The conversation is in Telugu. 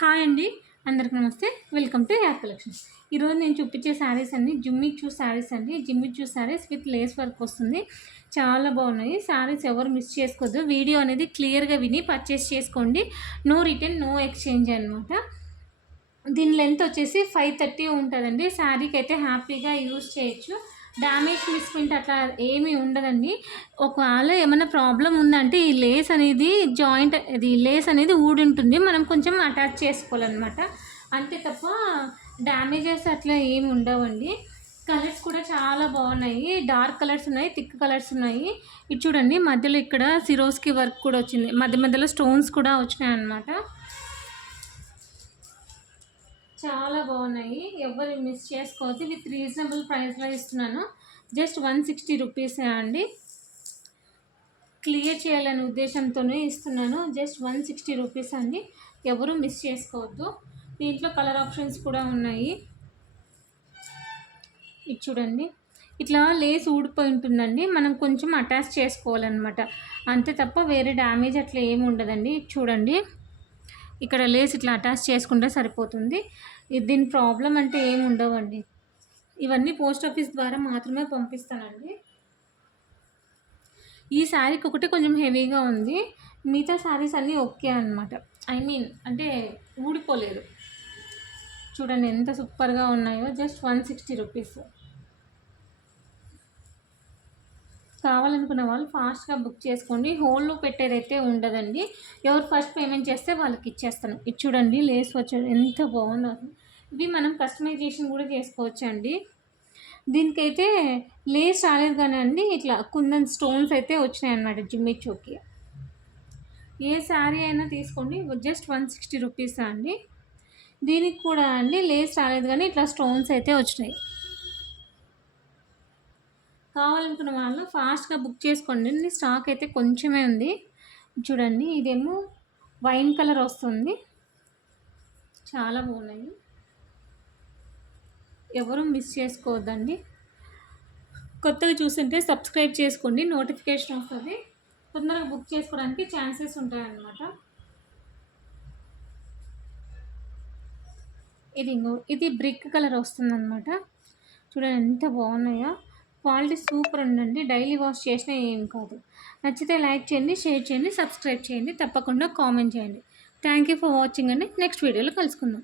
హాయ్ అండి, అందరికి నమస్తే. Welcome to happy collections. ఈరోజు నేను చూపించే శారీస్ అన్ని జిమ్మిచూ శారీస్ అండి. Jimmy Choo saris with lace work వస్తుంది. చాలా బాగున్నాయి శారీస్, ఎవరు మిస్ చేసుకోవద్దు. వీడియో అనేది క్లియర్గా విని పర్చేస్ చేసుకోండి. నో రిటర్న్, నో ఎక్స్చేంజ్ అనమాట. దీని లెంత్ వచ్చేసి 530 ఉంటుందండి. శారీకి అయితే హ్యాపీగా యూజ్ చేయొచ్చు. డ్యామేజ్ మిస్ప్రింట్ అట్లా ఏమీ ఉండదండి. ఒకవేళ ఏమైనా ప్రాబ్లం ఉందంటే ఈ లేస్ అనేది జాయింట్, అది లేస్ అనేది ఊడింటుంది, మనం కొంచెం అటాచ్ చేసుకోవాలన్నమాట. అంతే తప్ప డ్యామేజెస్ అట్లా ఏమి ఉండవండి. కలర్స్ కూడా చాలా బాగున్నాయి. డార్క్ కలర్స్ ఉన్నాయి, థిక్ కలర్స్ ఉన్నాయి. ఇది చూడండి, మధ్యలో ఇక్కడ సిరోస్కి వర్క్ కూడా వచ్చింది, మధ్య మధ్యలో స్టోన్స్ కూడా వచ్చినాయి అన్నమాట. చాలా బాగున్నాయి, ఎవరు మిస్ చేసుకోవద్దు. విత్ రీజనబుల్ ప్రైస్లో ఇస్తున్నాను. జస్ట్ 160 రూపీసే అండి. క్లియర్ చేయాలనే ఉద్దేశంతోనే ఇస్తున్నాను. జస్ట్ 160 రూపీస్ అండి, ఎవరు మిస్ చేసుకోవద్దు. దీంట్లో కలర్ ఆప్షన్స్ కూడా ఉన్నాయి. ఇది చూడండి, ఇట్లా లేస్ ఊడిపోయి ఉంటుందండి, మనం కొంచెం అటాచ్ చేసుకోవాలన్నమాట. అంతే తప్ప వేరే డ్యామేజ్ అట్లా ఏమి ఉండదండి. చూడండి, ఇక్కడ లేస్ ఇట్లా అటాచ్ చేసుకుంటే సరిపోతుంది. దీని ప్రాబ్లం అంటే ఏమి ఉండవండి. ఇవన్నీ పోస్ట్ ఆఫీస్ ద్వారా మాత్రమే పంపిస్తానండి. ఈ శారీకి ఒకటి కొంచెం హెవీగా ఉంది, మిగతా శారీస్ అన్నీ ఓకే అనమాట. ఐ మీన్ అంటే ఊడిపోలేదు. చూడండి ఎంత సూపర్గా ఉన్నాయో. Just 160 rupees. కావాలనుకున్న వాళ్ళు ఫాస్ట్గా బుక్ చేసుకోండి. హోల్లో పెట్టేదైతే ఉండదండి. ఎవరు ఫస్ట్ పేమెంట్ చేస్తే వాళ్ళకి ఇచ్చేస్తాను. ఇది చూడండి, లేస్ వచ్చాడు ఎంత బాగుందో. ఇవి మనం కస్టమైజేషన్ కూడా చేసుకోవచ్చు అండి. దీనికైతే లేస్ రాలేదు కానీ అండి, ఇట్లా కుందన్ స్టోన్స్ అయితే వచ్చినాయి అన్నమాట జిమ్మిచూకి. ఏ శారీ అయినా తీసుకోండి, జస్ట్ 160 రూపీస్ అండి. దీనికి కూడా అండి లేస్ రాలేదు కానీ ఇట్లా స్టోన్స్ అయితే వచ్చినాయి. కావాలనుకున్న వాళ్ళు ఫాస్ట్గా బుక్ చేసుకోండి. స్టాక్ అయితే కొంచెమే ఉంది. చూడండి, ఇదేమో వైన్ కలర్ వస్తుంది, చాలా బాగున్నాయి. ఎవరు మిస్ చేసుకోవద్దండి. కొత్తగా చూస్తుంటే సబ్స్క్రైబ్ చేసుకోండి, నోటిఫికేషన్ వస్తుంది. తొందరగా బుక్ చేసుకోవడానికి ఛాన్సెస్ ఉంటాయన్నమాట. ఇది బ్రిక్ కలర్ వస్తుందన్నమాట. చూడండి ఎంత బాగున్నాయో. క్వాలిటీ సూపర్ ఉందండి. డైలీ వాష్ చేసినా ఏం కాదు. నచ్చితే లైక్ చేయండి, షేర్ చేయండి, సబ్స్క్రైబ్ చేయండి, తప్పకుండా కామెంట్ చేయండి. థ్యాంక్ యూ ఫర్ వాచింగ్ అండి. నెక్స్ట్ వీడియోలో కలుసుకుందాం.